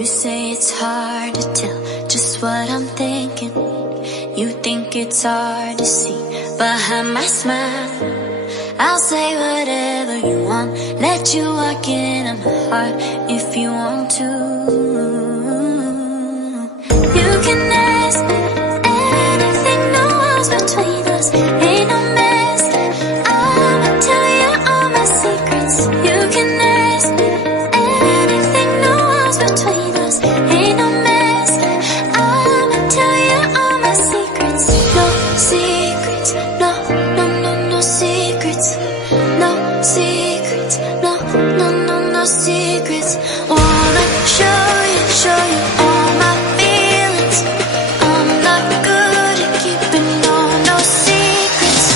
You say it's hard to tell just what I'm thinking. You think it's hard to see behind my smile. I'll say whatever you want, let you walk into my heart if you want to. You can ask me anything, no walls between us, ain't no mess. I'ma tell you all my secrets. You can ask me anything, no walls between us, ain't no mess. I'ma tell you all my secrets. No secrets, no, no, no, no secrets. No secrets, no, no, no, no secrets. Wanna show you all my feelings. I'm not good at keeping no secrets.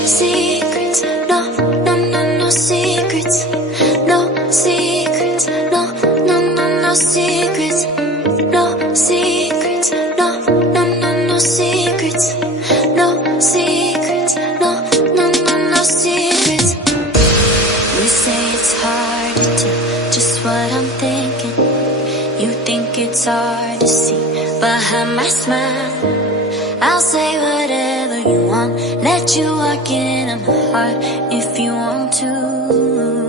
Secrets, no, no, no, no secrets. No secrets, no, no, no, no secrets. No secrets, no, no, no, no secrets. No secrets, no, no, no, no secrets. You say it's hard to tell just what I'm thinking. You think it's hard to see behind my smile. I'll say whatever you want, let you walk into my heart if you want to.